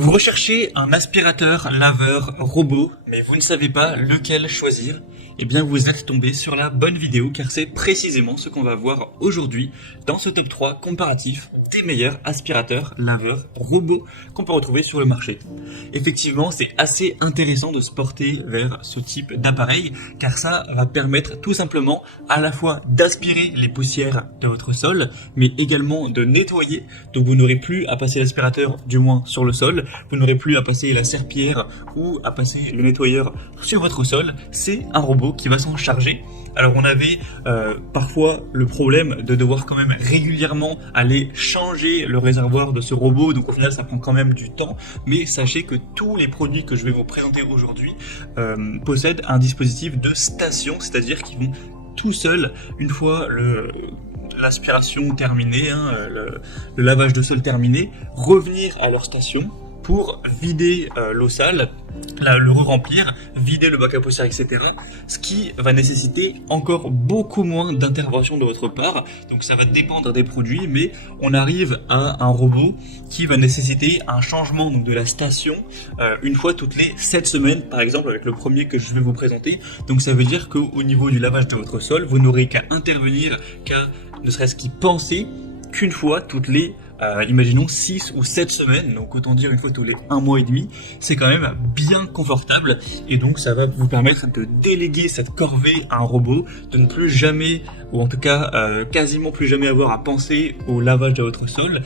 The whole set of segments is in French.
Vous recherchez un aspirateur laveur robot, mais vous ne savez pas lequel choisir? Eh bien, vous êtes tombé sur la bonne vidéo, car c'est précisément ce qu'on va voir aujourd'hui dans ce top 3 comparatif des meilleurs aspirateurs laveurs robots qu'on peut retrouver sur le marché. Effectivement, c'est assez intéressant de se porter vers ce type d'appareil, car ça va permettre tout simplement à la fois d'aspirer les poussières de votre sol, mais également de nettoyer. Donc vous n'aurez plus à passer l'aspirateur, du moins sur le sol, vous n'aurez plus à passer la serpillière ou à passer le nettoyeur sur votre sol. C'est un robot qui va s'en charger. Alors on avait parfois le problème de devoir quand même régulièrement aller changer le réservoir de ce robot, donc au final ça prend quand même du temps, mais sachez que tous les produits que je vais vous présenter aujourd'hui possèdent un dispositif de station, c'est-à-dire qu'ils vont tout seuls, une fois l'aspiration terminée, le lavage de sol terminé, revenir à leur station pour vider l'eau sale, le re-remplir, vider le bac à poussière, etc. Ce qui va nécessiter encore beaucoup moins d'intervention de votre part. Donc ça va dépendre des produits, mais on arrive à un robot qui va nécessiter un changement donc, de la station une fois toutes les 7 semaines, par exemple avec le premier que je vais vous présenter. Donc ça veut dire qu'au niveau du lavage de votre sol, vous n'aurez qu'à intervenir, qu'à ne serait-ce qu'y penser qu'une fois toutes les imaginons 6 ou 7 semaines, donc autant dire une fois tous les 1 mois et demi, c'est quand même bien confortable, et donc ça va vous permettre de déléguer cette corvée à un robot, de ne plus jamais, ou en tout cas quasiment plus jamais avoir à penser au lavage de votre sol,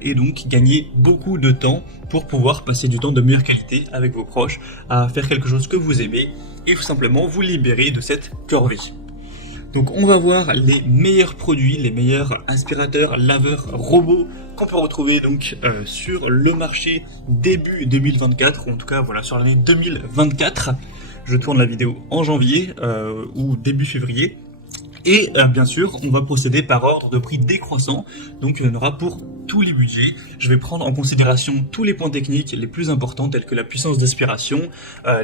et donc gagner beaucoup de temps pour pouvoir passer du temps de meilleure qualité avec vos proches, à faire quelque chose que vous aimez, et tout simplement vous libérer de cette corvée. Donc on va voir les meilleurs produits, les meilleurs aspirateurs laveurs robots qu'on peut retrouver donc sur le marché début 2024, ou en tout cas voilà sur l'année 2024. Je tourne la vidéo en janvier ou début février. Et bien sûr, on va procéder par ordre de prix décroissant, donc il y en aura pour tous les budgets. Je vais prendre en considération tous les points techniques les plus importants, tels que la puissance d'aspiration,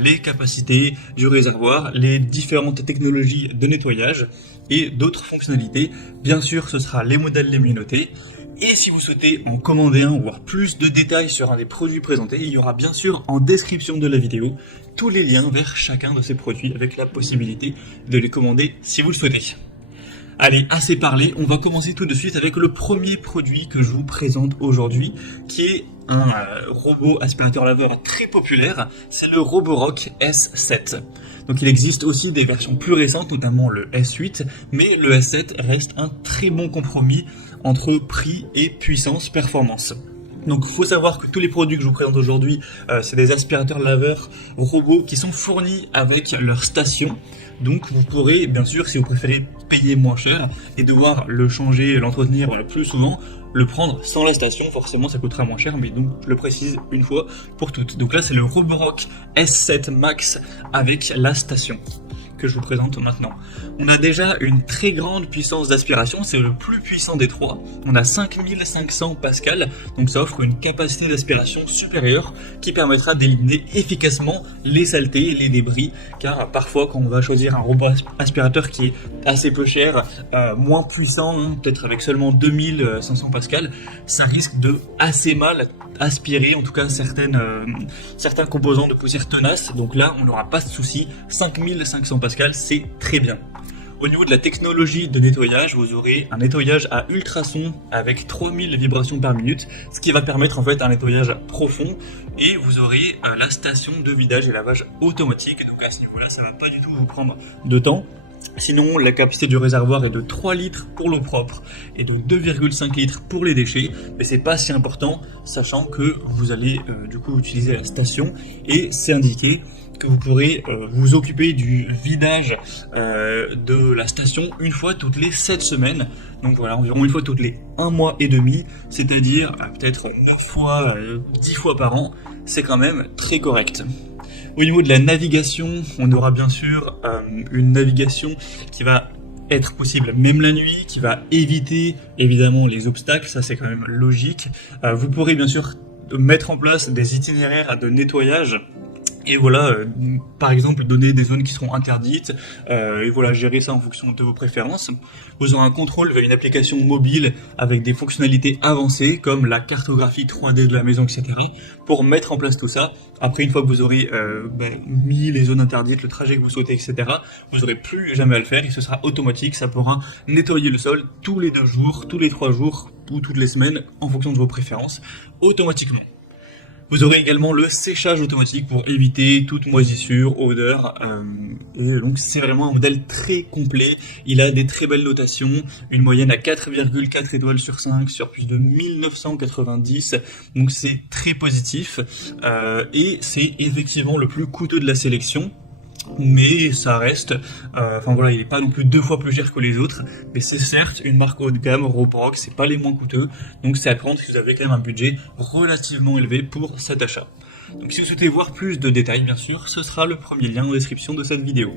les capacités du réservoir, les différentes technologies de nettoyage et d'autres fonctionnalités. Bien sûr, ce sera les modèles les mieux notés. Et si vous souhaitez en commander un ou voir plus de détails sur un des produits présentés, il y aura bien sûr en description de la vidéo tous les liens vers chacun de ces produits avec la possibilité de les commander si vous le souhaitez. Allez, assez parlé, on va commencer tout de suite avec le premier produit que je vous présente aujourd'hui, qui est un robot aspirateur laveur très populaire, c'est le Roborock S7. Donc il existe aussi des versions plus récentes, notamment le S8, mais le S7 reste un très bon compromis entre prix et puissance performance. Donc il faut savoir que tous les produits que je vous présente aujourd'hui, c'est des aspirateurs laveurs robots qui sont fournis avec leur station. Donc vous pourrez, bien sûr, si vous préférez payer moins cher et devoir le changer, l'entretenir plus souvent, le prendre sans la station, forcément ça coûtera moins cher, mais donc je le précise une fois pour toutes. Donc là c'est le Roborock S7 Max avec la station que je vous présente maintenant. On a déjà une très grande puissance d'aspiration, c'est le plus puissant des trois. On a 5500 pascal, donc ça offre une capacité d'aspiration supérieure qui permettra d'éliminer efficacement les saletés, les débris, car parfois quand on va choisir un robot aspirateur qui est assez peu cher, moins puissant, peut-être avec seulement 2500 pascal, ça risque de assez mal aspirer, en tout cas certains composants de poussière tenace. Donc là on n'aura pas de souci, 5500 pascal, c'est très bien. Au niveau de la technologie de nettoyage, vous aurez un nettoyage à ultrasons avec 3000 vibrations par minute, ce qui va permettre en fait un nettoyage profond, et vous aurez la station de vidage et lavage automatique. Donc à ce niveau-là, ça va pas du tout vous prendre de temps. Sinon, la capacité du réservoir est de 3 litres pour l'eau propre et de 2,5 litres pour les déchets, mais c'est pas si important, sachant que vous allez du coup utiliser la station, et c'est indiqué que vous pourrez vous occuper du vidage de la station une fois toutes les 7 semaines. Donc voilà, environ une fois toutes les 1 mois et demi, c'est-à-dire peut-être 9 fois, 10 fois par an, c'est quand même très correct. Au niveau de la navigation, on aura bien sûr une navigation qui va être possible même la nuit, qui va éviter évidemment les obstacles, ça c'est quand même logique. Vous pourrez bien sûr mettre en place des itinéraires de nettoyage Et voilà, par exemple, donner des zones qui seront interdites, et voilà, gérer ça en fonction de vos préférences. Vous aurez un contrôle via une application mobile avec des fonctionnalités avancées, comme la cartographie 3D de la maison, etc., pour mettre en place tout ça. Après, une fois que vous aurez mis les zones interdites, le trajet que vous souhaitez, etc., vous n'aurez plus jamais à le faire, et ce sera automatique, ça pourra nettoyer le sol tous les 2 jours, tous les 3 jours, ou toutes les semaines, en fonction de vos préférences, automatiquement. Vous aurez également le séchage automatique pour éviter toute moisissure, odeur, et donc c'est vraiment un modèle très complet. Il a des très belles notations, une moyenne à 4,4 étoiles sur 5 sur plus de 1990, donc c'est très positif, et c'est effectivement le plus coûteux de la sélection. Mais ça reste, enfin voilà, il est pas non plus 2 fois plus cher que les autres, mais c'est certes une marque haut de gamme, Roborock, c'est pas les moins coûteux, donc c'est à prendre si vous avez quand même un budget relativement élevé pour cet achat. Donc si vous souhaitez voir plus de détails, bien sûr, ce sera le premier lien en description de cette vidéo.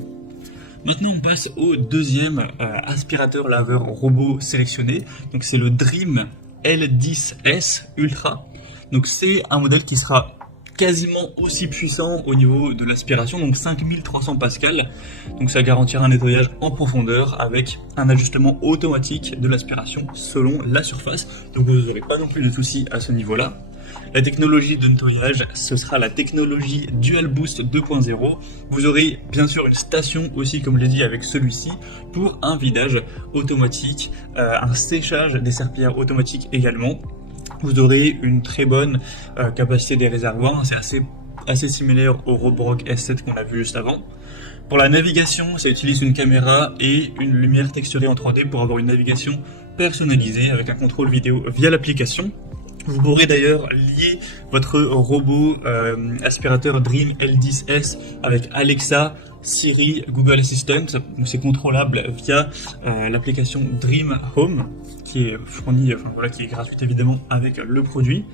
Maintenant on passe au deuxième aspirateur laveur robot sélectionné, donc c'est le Dream L10S Ultra. Donc c'est un modèle qui sera quasiment aussi puissant au niveau de l'aspiration, donc 5300 pascal, donc ça garantira un nettoyage en profondeur avec un ajustement automatique de l'aspiration selon la surface, donc vous n'aurez pas non plus de soucis à ce niveau-là. La technologie de nettoyage, ce sera la technologie Dual Boost 2.0. Vous aurez bien sûr une station aussi, comme je l'ai dit, avec celui-ci, pour un vidage automatique, un séchage des serpillères automatique également. Vous aurez une très bonne capacité des réservoirs, c'est assez similaire au Roborock S7 qu'on a vu juste avant. Pour la navigation, ça utilise une caméra et une lumière texturée en 3D pour avoir une navigation personnalisée avec un contrôle vidéo via l'application. Vous pourrez d'ailleurs lier votre robot aspirateur Dream L10S avec Alexa, Siri, Google Assistant. Donc c'est contrôlable via l'application Dream Home qui est fournie, qui est gratuite évidemment avec le produit.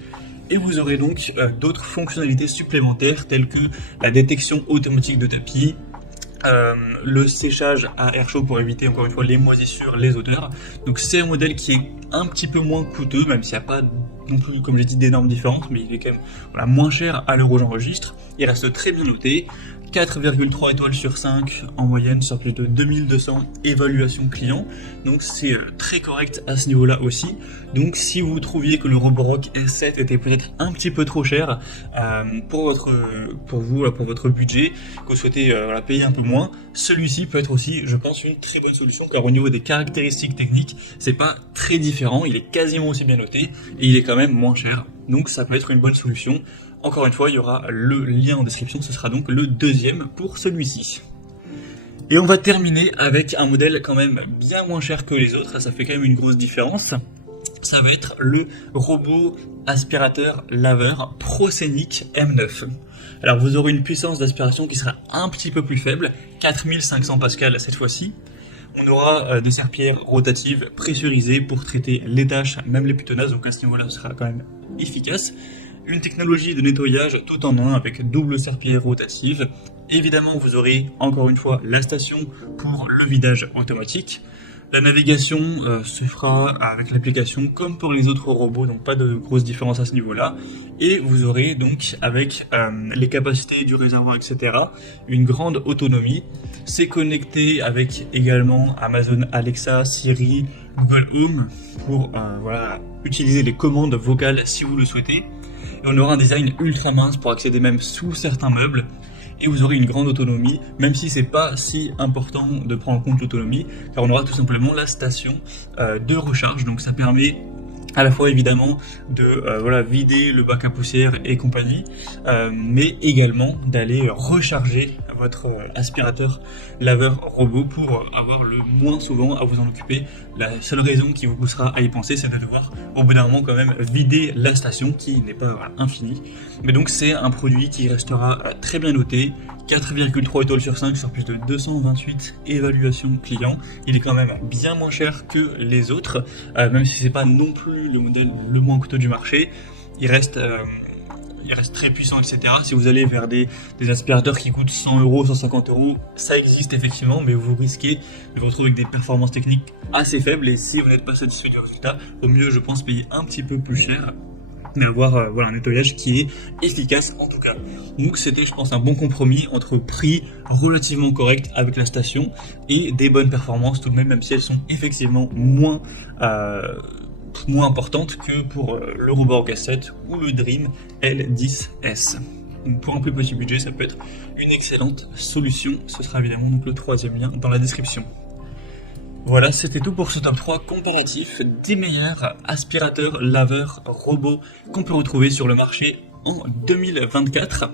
Et vous aurez donc d'autres fonctionnalités supplémentaires telles que la détection automatique de tapis, le séchage à air chaud pour éviter encore une fois les moisissures, les odeurs. Donc c'est un modèle qui est un petit peu moins coûteux, même s'il n'y a pas non plus, comme j'ai dit, d'énormes différences, mais il est quand même moins cher à l'heure où j'enregistre. Il reste très bien noté, 4,3 étoiles sur 5 en moyenne sur plus de 2200 évaluations clients, donc c'est très correct à ce niveau-là aussi. Donc si vous trouviez que le Roborock S7 était peut-être un petit peu trop cher pour votre budget, que vous souhaitez payer un peu moins, celui-ci peut être aussi, je pense, une très bonne solution, car au niveau des caractéristiques techniques, c'est pas très différent, il est quasiment aussi bien noté, et il est quand même moins cher, donc ça peut être une bonne solution. Encore une fois, il y aura le lien en description, ce sera donc le deuxième pour celui-ci. Et on va terminer avec un modèle quand même bien moins cher que les autres, ça fait quand même une grosse différence. Ça va être le robot aspirateur laveur ProScenic M9. Alors vous aurez une puissance d'aspiration qui sera un petit peu plus faible, 4500 pascal cette fois-ci. On aura des serpillères rotatives pressurisées pour traiter les tâches, même les plus tenaces, donc à ce niveau-là, ce sera quand même efficace. Une technologie de nettoyage tout en un avec double serpillière rotative. Évidemment, vous aurez encore une fois la station pour le vidage automatique. La navigation se fera avec l'application comme pour les autres robots, donc pas de grosse différence à ce niveau-là. Et vous aurez donc avec les capacités du réservoir, etc., une grande autonomie. C'est connecté avec également Amazon Alexa, Siri, Google Home pour utiliser les commandes vocales si vous le souhaitez. Et on aura un design ultra mince pour accéder même sous certains meubles. Et vous aurez une grande autonomie, même si c'est pas si important de prendre en compte l'autonomie, car on aura tout simplement la station de recharge. Donc ça permet à la fois évidemment de vider le bac à poussière et compagnie, mais également d'aller recharger votre aspirateur laveur robot pour avoir le moins souvent à vous en occuper. La seule raison qui vous poussera à y penser, c'est de devoir au bout d'un moment quand même vider la station qui n'est pas infinie. Mais donc c'est un produit qui restera très bien noté, 4,3 étoiles sur 5 sur plus de 228 évaluations clients. Il est quand même bien moins cher que les autres, même si c'est pas non plus le modèle le moins coûteux du marché. Il reste très puissant, etc. Si vous allez vers des aspirateurs qui coûtent 100 €, 150 €, ça existe effectivement, mais vous risquez de vous retrouver avec des performances techniques assez faibles, et si vous n'êtes pas satisfait du résultat, au mieux, je pense, payer un petit peu plus cher. mais avoir voilà, un nettoyage qui est efficace en tout cas. Donc c'était, je pense, un bon compromis entre prix relativement correct avec la station et des bonnes performances tout de même si elles sont effectivement moins importantes que pour le Roborock S7 ou le Dream L10S. Donc pour un plus petit budget, ça peut être une excellente solution. Ce sera évidemment donc le troisième lien dans la description. Voilà, c'était tout pour ce top 3 comparatif des meilleurs aspirateurs laveurs robots qu'on peut retrouver sur le marché en 2024.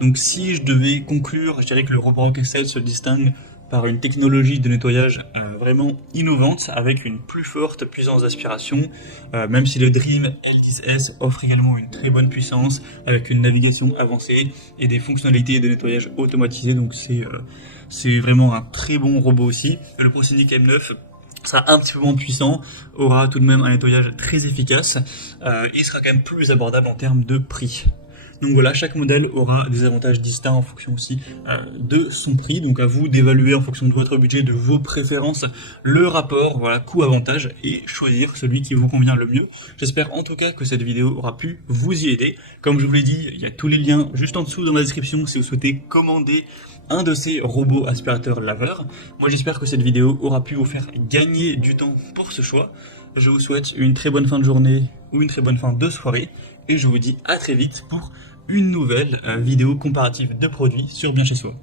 Donc si je devais conclure, je dirais que le Roborock S7 se distingue par une technologie de nettoyage vraiment innovante, avec une plus forte puissance d'aspiration, même si le Dream L10S offre également une très bonne puissance, avec une navigation avancée et des fonctionnalités de nettoyage automatisé, donc c'est vraiment un très bon robot aussi. Le Procédic M9 sera un petit peu moins puissant, aura tout de même un nettoyage très efficace, et sera quand même plus abordable en termes de prix. Donc voilà, chaque modèle aura des avantages distincts en fonction aussi de son prix. Donc à vous d'évaluer en fonction de votre budget, de vos préférences, le rapport voilà, coût-avantage et choisir celui qui vous convient le mieux. J'espère en tout cas que cette vidéo aura pu vous y aider. Comme je vous l'ai dit, il y a tous les liens juste en dessous dans la description si vous souhaitez commander un de ces robots aspirateurs laveurs. Moi j'espère que cette vidéo aura pu vous faire gagner du temps pour ce choix. Je vous souhaite une très bonne fin de journée ou une très bonne fin de soirée. Et je vous dis à très vite pour une nouvelle vidéo comparative de produits sur Bien Chez Soi.